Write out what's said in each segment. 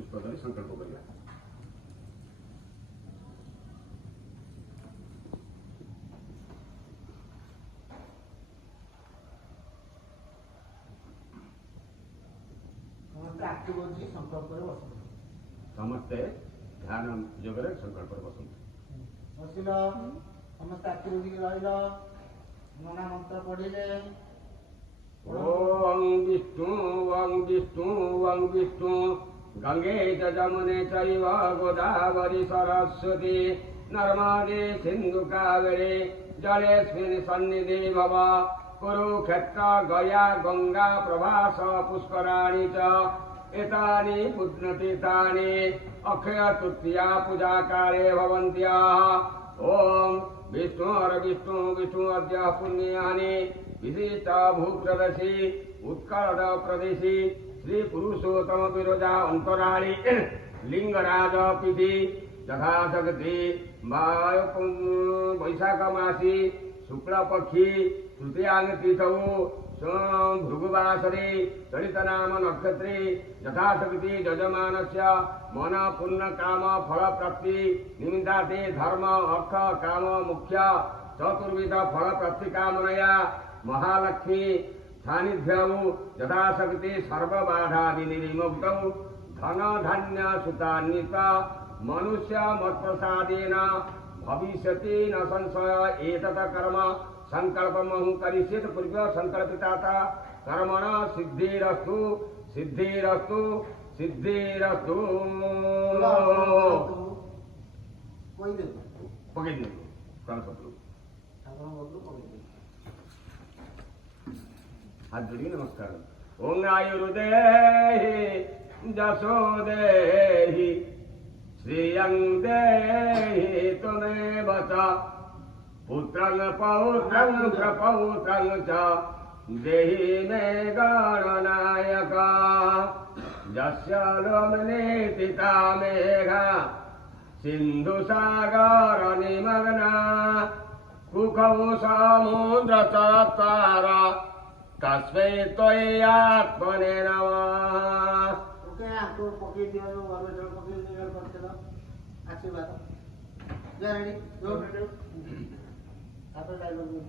पुष्प धरी संकल्प करिया। समस्ते ध्यान योग संकल्प बसंत समस्त मना मंत्र पढ़िले ओं विष्णु गंगे च जमुने चैव गोदावरी सरस्वती नर्मदे सिंधु कावेरी जलेस्मिन् सन्निधि भव कुरुक्षेत्र गया गंगा प्रभास पुष्कराणि च एतानि पुण्यतीर्थानि अक्षय तृतीया पूजा काले भवन्त्याः। ओम विष्णु अद्य पुण्यानि विशिष्ट भूप्रदशी उत्कल प्रदेशी श्री पुरुषोत्तम विरोजा अंतराणी लिंगराज पीठी यथाशक्ति वैशाख मासी शुक्ल पक्षी तृतीयांग तिथौ भृगुवासरे चलित नाम नक्षत्रे यथाशक्ति यजमानस्य मन पुण्य काम फल प्राप्ति निमित्तार्थे धर्म अर्थ काम मुख्य चतुर्विध फल प्राप्ति कामनया महालक्ष्मी सानिध्यौ यथाशक्ति सर्वबाधा विनिर्मुक्तौ धन धान्य सुतान्वित मनुष्य मत्प्रसादेन भविष्यति न संशय एतत् कर्म संकल्पमहं करिष्येत् पूर्व संकल्पिता कर्मण सिद्धिरस्तु सिद्धिरस्तु सिद्धिरस्तु। कोई दे पकड़ दे प्राण शत्रु हाथ जोड़िए नमस्कार। ओं आयुर्देहि जशो देहि श्रियं देहि त्वमेव च पुत्रं पौत्रं प्रपौत्रं च देहि मे गणनायक यस्य लोमनेतिता मेघा सिन्धुसागर निमग्ना कुखौ समुद्र चत्वार तस्मै त्वय्यात्मने नमः। ओके आपको पकड़ दिया जो वाले पकड़ दिया करते ना आशीर्वाद जय रेडी गो आप डायलॉग में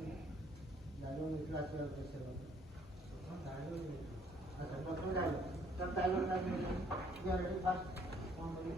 आशीर्वाद कैसे होगा डायलॉग अच्छा प्रथम डायलॉग सब डायलॉग का जय रेडी फर्स्ट कौन बोलिए